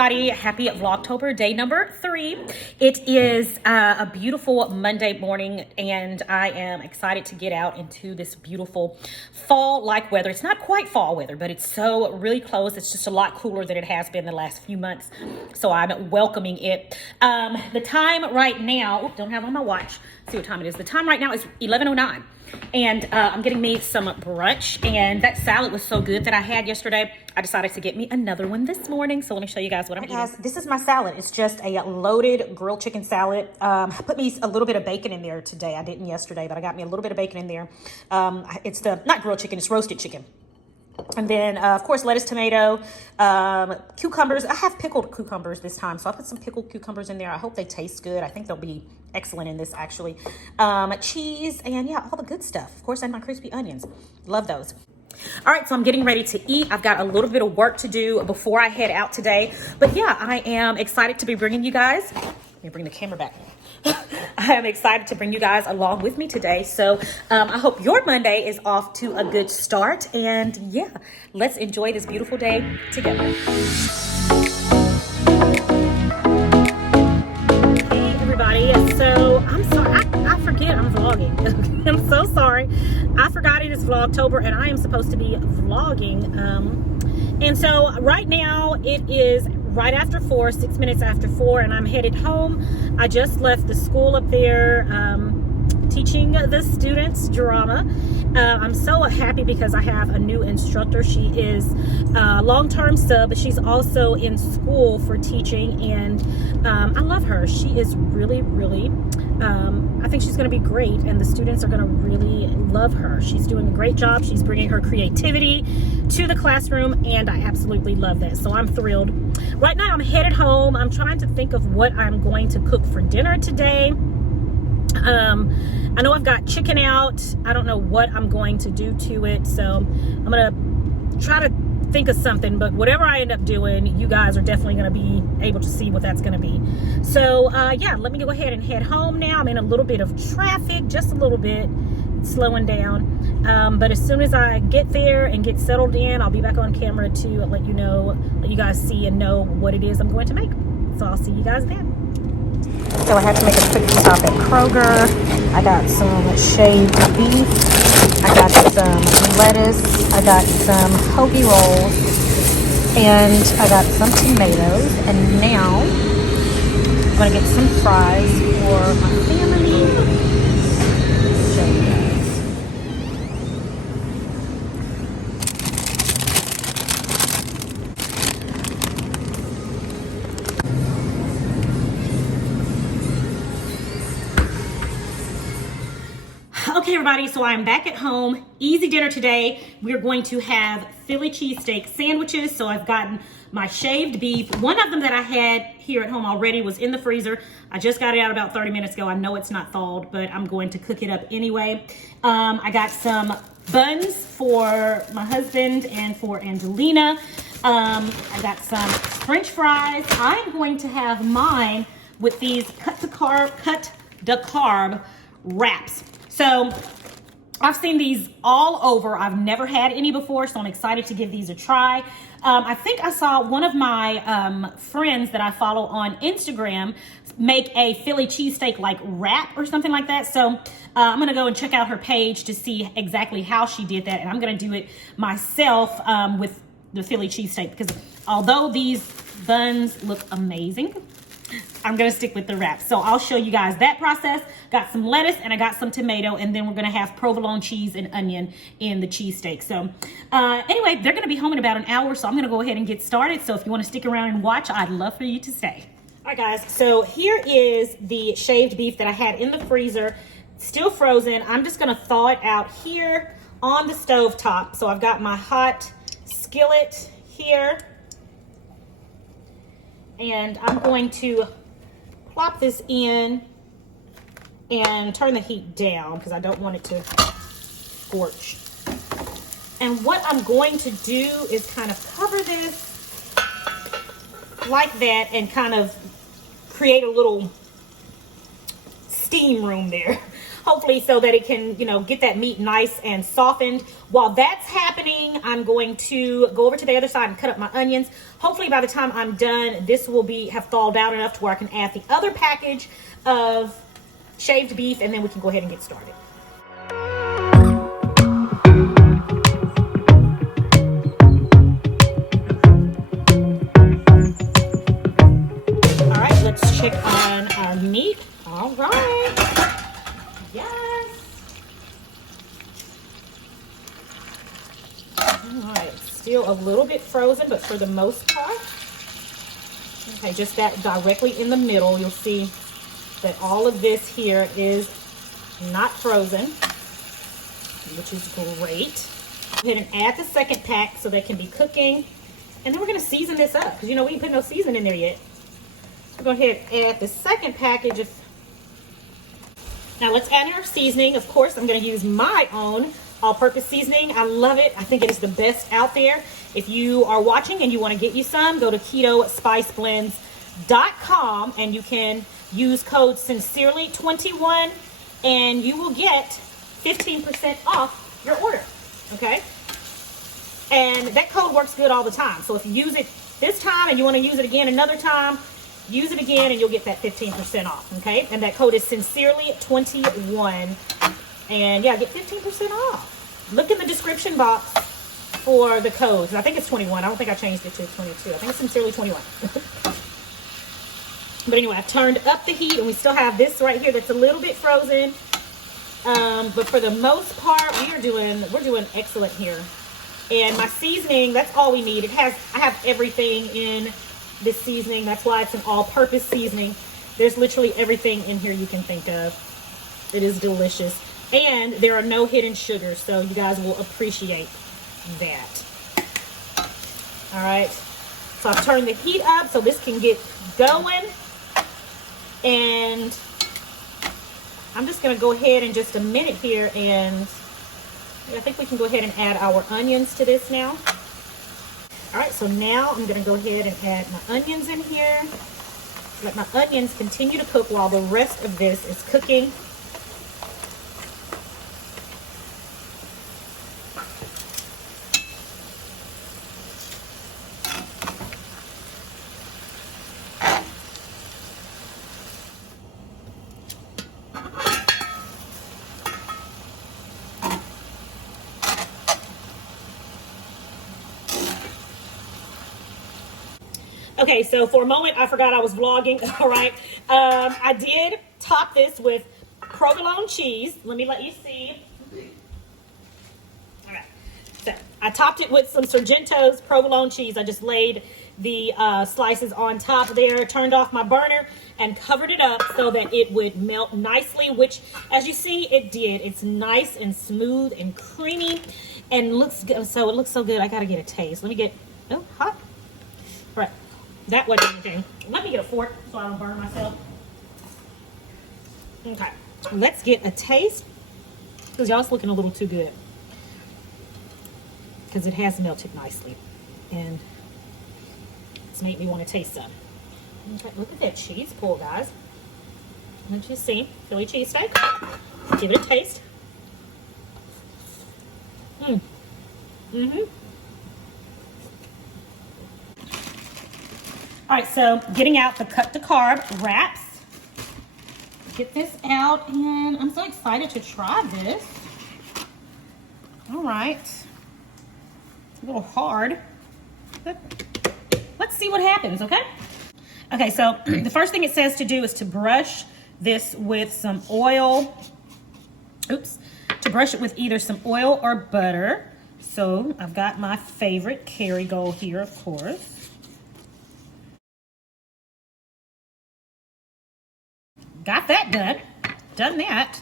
everybody, happy Vlogtober, day number 3. It is a beautiful Monday morning, and I am excited to get out into this beautiful fall-like weather. It's not quite fall weather, but it's so really close. It's just a lot cooler than it has been the last few months, so I'm welcoming it. The time right now, don't have on my watch, see what time it is. The time right now is 11:09. And I'm getting me some brunch, and that salad was so good that I had yesterday. I decided to get me another one this morning. So let me show you guys what I'm eating. Guys, this is my salad. It's just a loaded grilled chicken salad. I put me a little bit of bacon in there today. I didn't yesterday, but I got me a little bit of bacon in there. It's not grilled chicken, it's roasted chicken. And then, of course, lettuce, tomato, cucumbers. I have pickled cucumbers this time, so I put some pickled cucumbers in there. I hope they taste good. I think they'll be excellent in this, actually. Cheese, and yeah, all the good stuff. Of course, and my crispy onions. Love those. All right, so I'm getting ready to eat. I've got a little bit of work to do before I head out today. But yeah, I am excited to be bringing you guys. Let me bring the camera back. I am excited to bring you guys along with me today. So I hope your Monday is off to a good start. And yeah, let's enjoy this beautiful day together. Hey everybody, so I'm sorry, I forget I'm vlogging. I'm so sorry. I forgot it is Vlogtober and I am supposed to be vlogging. And so right now it is right after 4, 6 minutes after 4, and I'm headed home. I just left the school up there teaching the students drama. I'm so happy because I have a new instructor. She is a long-term sub, but she's also in school for teaching, and I love her. She is really, really, I think she's going to be great, and the students are going to really love her. She's doing a great job. She's bringing her creativity to the classroom, and I absolutely love that. So I'm thrilled. Right now I'm headed home. I'm trying to think of what I'm going to cook for dinner today. I know I've got chicken out. I don't know what I'm going to do to it, so I'm gonna try to think of something, but whatever I end up doing, you guys are definitely going to be able to see what that's going to be. So yeah, let me go ahead and head home now. I'm in a little bit of traffic, just a little bit, slowing down, but as soon as I get there and get settled in, I'll be back on camera to let you know, let you guys see and know what it is I'm going to make. So I'll see you guys then. So I had to make a quick stop at Kroger. I got some shaved beef, I got some lettuce, I got some hoagie rolls, and I got some tomatoes. And now I'm gonna get some fries for my family. Show you guys. Okay, everybody, so I'm back at home. Easy dinner today. We're going to have Philly cheesesteak sandwiches. So I've gotten my shaved beef. One of them that I had here at home already was in the freezer. I just got it out about 30 minutes ago. I know it's not thawed, but I'm going to cook it up anyway. I got some buns for my husband and for Angelina. I got some French fries. I'm going to have mine with these cut to carb wraps. So I've seen these all over. I've never had any before, so I'm excited to give these a try. I think I saw one of my friends that I follow on Instagram make a Philly cheesesteak like wrap or something like that. So I'm gonna go and check out her page to see exactly how she did that, and I'm gonna do it myself with the Philly cheesesteak, because although these buns look amazing, I'm gonna stick with the wrap. So I'll show you guys that process. Got some lettuce and I got some tomato, and then we're gonna have provolone cheese and onion in the cheesesteak. So anyway, they're gonna be home in about an hour, so I'm gonna go ahead and get started. So if you wanna stick around and watch, I'd love for you to stay. All right, guys, so here is the shaved beef that I had in the freezer, still frozen. I'm just gonna thaw it out here on the stove top. So I've got my hot skillet here, and I'm going to plop this in and turn the heat down because I don't want it to scorch. And what I'm going to do is kind of cover this like that and kind of create a little steam room there. hopefully so that it can, you know, get that meat nice and softened. While that's happening, I'm going to go over to the other side and cut up my onions. Hopefully by the time I'm done, this will have thawed out enough to where I can add the other package of shaved beef, and then we can go ahead and get started. All right, let's check on our meat. All right. Yes. All right, still a little bit frozen, but for the most part. Okay, just that directly in the middle, you'll see that all of this here is not frozen, which is great. Go ahead and add the second pack so they can be cooking. And then we're gonna season this up, because you know, we ain't put no seasoning in there yet. So go ahead and add the second package. Now let's add our seasoning. Of course, I'm gonna use my own all-purpose seasoning. I love it. I think it is the best out there. If you are watching and you wanna get you some, go to KetoSpiceBlends.com and you can use code Sincerely21 and you will get 15% off your order, okay? And that code works good all the time. So if you use it this time and you wanna use it again another time, use it again and you'll get that 15% off, okay? And that code is Sincerely21. And yeah, get 15% off. Look in the description box for the codes. I think it's 21. I don't think I changed it to 22. I think it's Sincerely 21. But anyway, I've turned up the heat and we still have this right here that's a little bit frozen. But for the most part, we're doing excellent here. And my seasoning, that's all we need. I have everything in this seasoning. That's why it's an all-purpose seasoning. There's literally everything in here you can think of. It is delicious. And there are no hidden sugars, so you guys will appreciate that. All right. So I've turned the heat up so this can get going. And I'm just going to go ahead in just a minute here, and I think we can go ahead and add our onions to this now. All right, so now I'm going to go ahead and add my onions in here. Let my onions continue to cook while the rest of this is cooking. Okay, so for a moment, I forgot I was vlogging, all right. I did top this with provolone cheese. Let me let you see. All right, so I topped it with some Sargento's provolone cheese. I just laid the slices on top there, turned off my burner, and covered it up so that it would melt nicely, which, as you see, it did. It's nice and smooth and creamy and looks good. So it looks so good. I gotta get a taste. Let me get, oh, hot. All right. That wasn't anything. Let me get a fork so I don't burn myself. Okay, let's get a taste, because y'all's looking a little too good. Because it has melted nicely. And it's made me want to taste some. Okay, look at that cheese pull, guys. Don't you see? Philly cheesesteak. Give it a taste. All right, so getting out the cut to carb wraps. Get this out, and I'm so excited to try this. All right. It's a little hard, but let's see what happens, okay? Okay, so the first thing it says to do is to brush this with some oil. Oops. To brush it with either some oil or butter. So I've got my favorite Kerrygold here, of course. Got that done. Done that.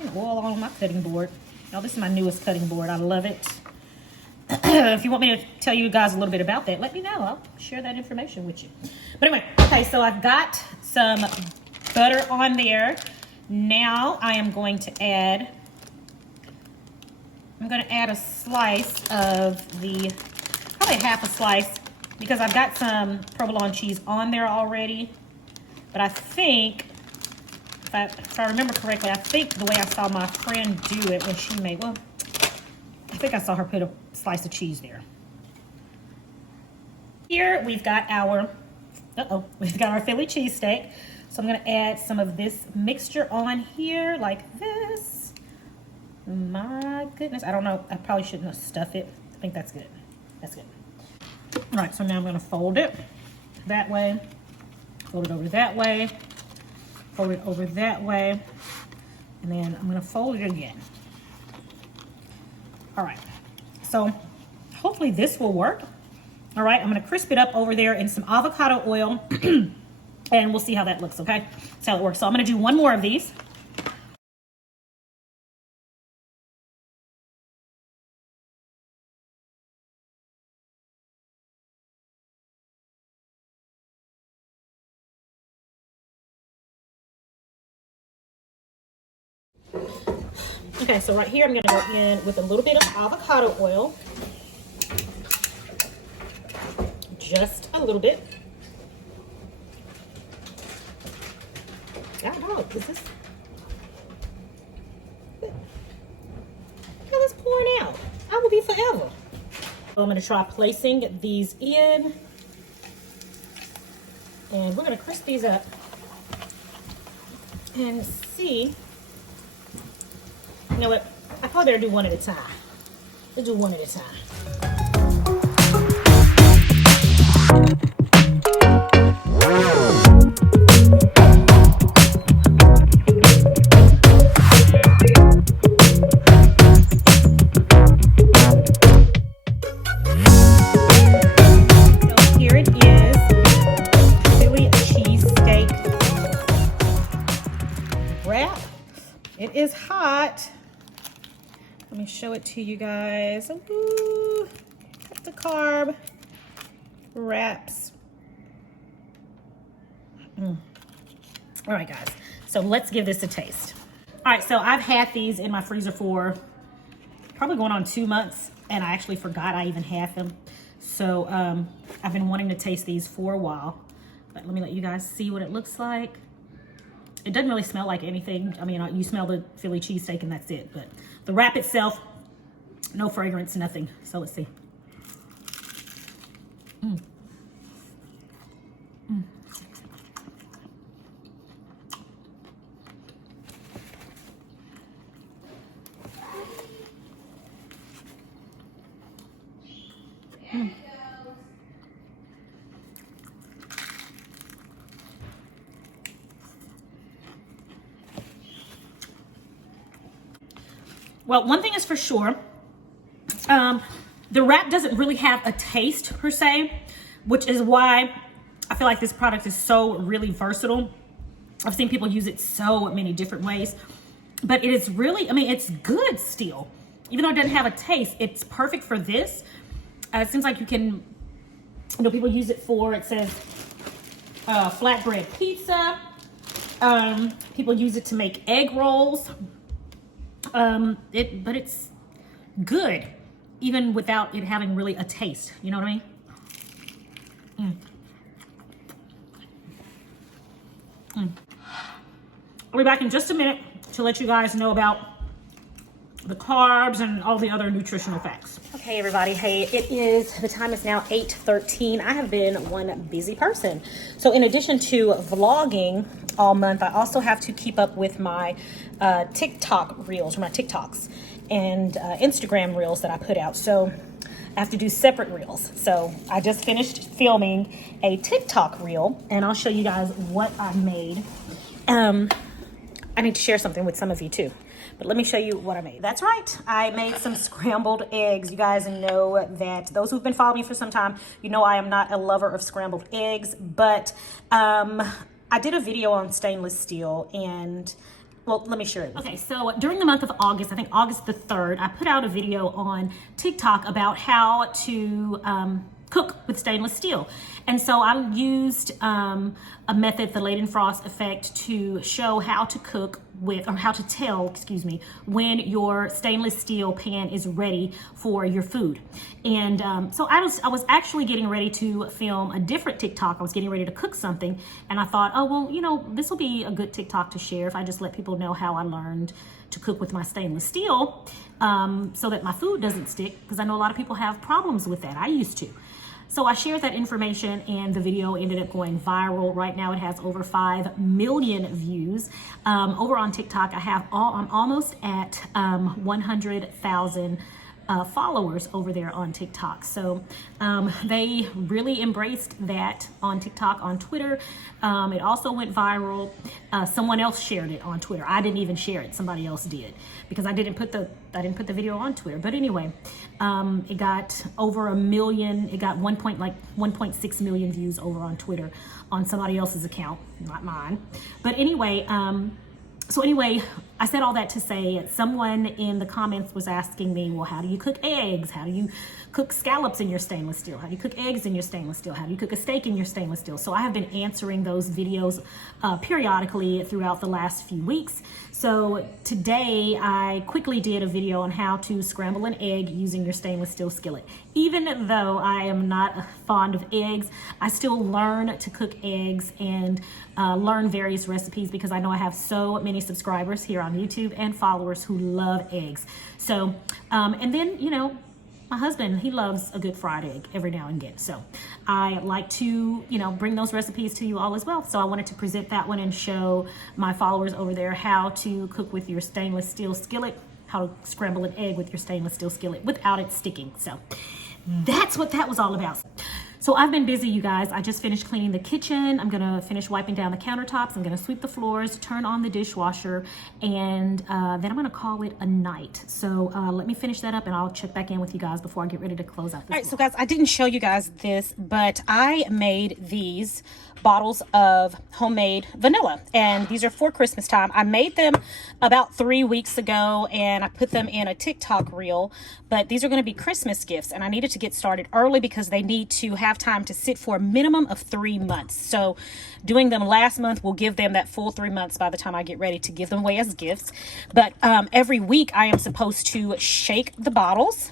And oil on my cutting board. Now, this is my newest cutting board. I love it. If you want me to tell you guys a little bit about that, let me know. I'll share that information with you. But anyway, okay, so I've got some butter on there. Now I am going to add, a slice of probably half a slice, because I've got some provolone cheese on there already. But I think if I remember correctly, I think the way I saw my friend do it when she made, well, I think I saw her put a slice of cheese there. Here we've got our, we've got our Philly cheesesteak. So I'm gonna add some of this mixture on here like this. My goodness, I don't know, I probably shouldn't have stuffed it. I think that's good, that's good. All right, so now I'm gonna fold it that way, fold it over that way, fold it over that way, and then I'm gonna fold it again. All right, so hopefully this will work. All right, I'm gonna crisp it up over there in some avocado oil and we'll see how that looks, okay? That's how it works. So I'm gonna do one more of these. Okay, so right here I'm gonna go in with a little bit of avocado oil. Just a little bit. I don't know, is this? Look how this pouring out. I will be forever. So I'm gonna try placing these in. And we're gonna crisp these up and see. You know what? I probably better do one at a time. Let's do one at a time. So here it is, Philly cheesesteak wrap. It is hot. Let me show it to you guys. Ooh, got the carb wraps. All right, guys. So let's give this a taste. All right, so I've had these in my freezer for probably going on 2 months, and I actually forgot I even had them. So I've been wanting to taste these for a while. But let me let you guys see what it looks like. It doesn't really smell like anything. I mean, you smell the Philly cheesesteak and that's it. But the wrap itself, no fragrance, nothing. So let's see. Well, one thing is for sure, the wrap doesn't really have a taste per se, which is why I feel like this product is so really versatile. I've seen people use it so many different ways, but it is really, I mean, it's good still. Even though it doesn't have a taste, it's perfect for this. It seems like you can, you know, people use it for, it says flatbread pizza. People use it to make egg rolls. But it's good, even without it having really a taste. You know what I mean? I'll be back in just a minute to let you guys know about the carbs and all the other nutritional facts. Okay, everybody. Hey, the time is now 8:13. I have been one busy person. So in addition to vlogging all month, I also have to keep up with my TikTok reels, or my TikToks, and Instagram reels that I put out. So I have to do separate reels. So I just finished filming a TikTok reel, and I'll show you guys what I made. I need to share something with some of you too. But let me show you what I made. That's right. I made some scrambled eggs. You guys know that, those who've been following me for some time, you know I am not a lover of scrambled eggs, but I did a video on stainless steel, and well, let me share it. Okay, so during the month of August, I think August the 3rd, I put out a video on TikTok about how to cook with stainless steel. And so I used a method, the Leidenfrost effect, to show how to cook with, or how to tell, excuse me, when your stainless steel pan is ready for your food. And so I was actually getting ready to film a different TikTok. I was getting ready to cook something, and I thought, oh, well, you know, this will be a good TikTok to share if I just let people know how I learned to cook with my stainless steel, so that my food doesn't stick, because I know a lot of people have problems with that. I used to. So I shared that information, and the video ended up going viral. Right now it has over 5 million views. Over on TikTok, I'm almost at 100,000 followers over there on TikTok. So they really embraced that on TikTok. On Twitter, it also went viral. Someone else shared it on Twitter. I didn't even share it. Somebody else did, because I didn't put the video on Twitter. But anyway, it got over 1 million. It got 1.6 million views over on Twitter on somebody else's account, not mine. But anyway, so anyway, I said all that to say, someone in the comments was asking me, well, how do you cook eggs? How do you cook scallops in your stainless steel? How do you cook eggs in your stainless steel? How do you cook a steak in your stainless steel? So I have been answering those videos periodically throughout the last few weeks. So today I quickly did a video on how to scramble an egg using your stainless steel skillet. Even though I am not fond of eggs, I still learn to cook eggs and learn various recipes, because I know I have so many subscribers here on YouTube and followers who love eggs. So, and then, you know, my husband, he loves a good fried egg every now and again. So I like to, you know, bring those recipes to you all as well. So I wanted to present that one and show my followers over there how to cook with your stainless steel skillet, how to scramble an egg with your stainless steel skillet without it sticking. So that's what that was all about. So I've been busy, you guys. I just finished cleaning the kitchen. I'm gonna finish wiping down the countertops. I'm gonna sweep the floors, turn on the dishwasher, and then I'm gonna call it a night. So let me finish that up, and I'll check back in with you guys before I get ready to close out this. All right, so guys, I didn't show you guys this, but I made these bottles of homemade vanilla, and these are for Christmas time. I made them about 3 weeks ago, and I put them in a TikTok reel, but these are going to be Christmas gifts, and I needed to get started early because they need to have time to sit for a minimum of 3 months. So doing them last month will give them that full 3 months by the time I get ready to give them away as gifts. But every week I am supposed to shake the bottles.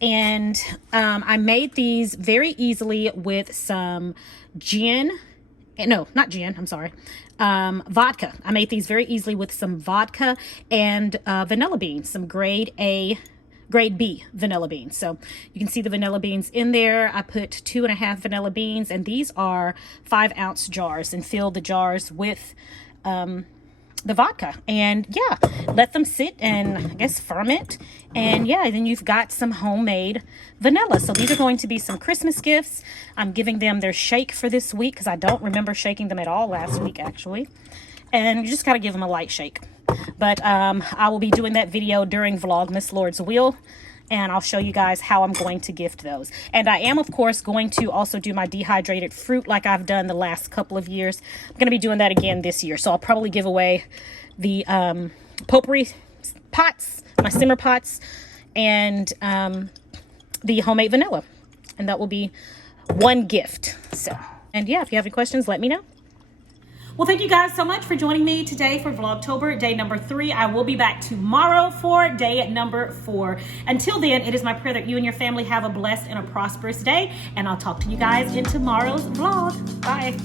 And I made these very easily with some vodka. I made these very easily with some vodka and vanilla beans, some grade B vanilla beans. So you can see the vanilla beans in there. I put 2.5 vanilla beans, and these are 5-ounce jars, and filled the jars with the vodka, and yeah, let them sit and I guess ferment, and yeah, then you've got some homemade vanilla. So these are going to be some Christmas gifts. I'm giving them their shake for this week because I don't remember shaking them at all last week actually, and you just got to give them a light shake. But I will be doing that video during Vlogmas Lord's Will, and I'll show you guys how I'm going to gift those. And I am, of course, going to also do my dehydrated fruit like I've done the last couple of years. I'm going to be doing that again this year. So I'll probably give away the potpourri pots, my simmer pots, and the homemade vanilla. And that will be one gift. So, and yeah, if you have any questions, let me know. Well, thank you guys so much for joining me today for Vlogtober, day number 3. I will be back tomorrow for day number 4. Until then, it is my prayer that you and your family have a blessed and a prosperous day, and I'll talk to you guys in tomorrow's vlog. Bye.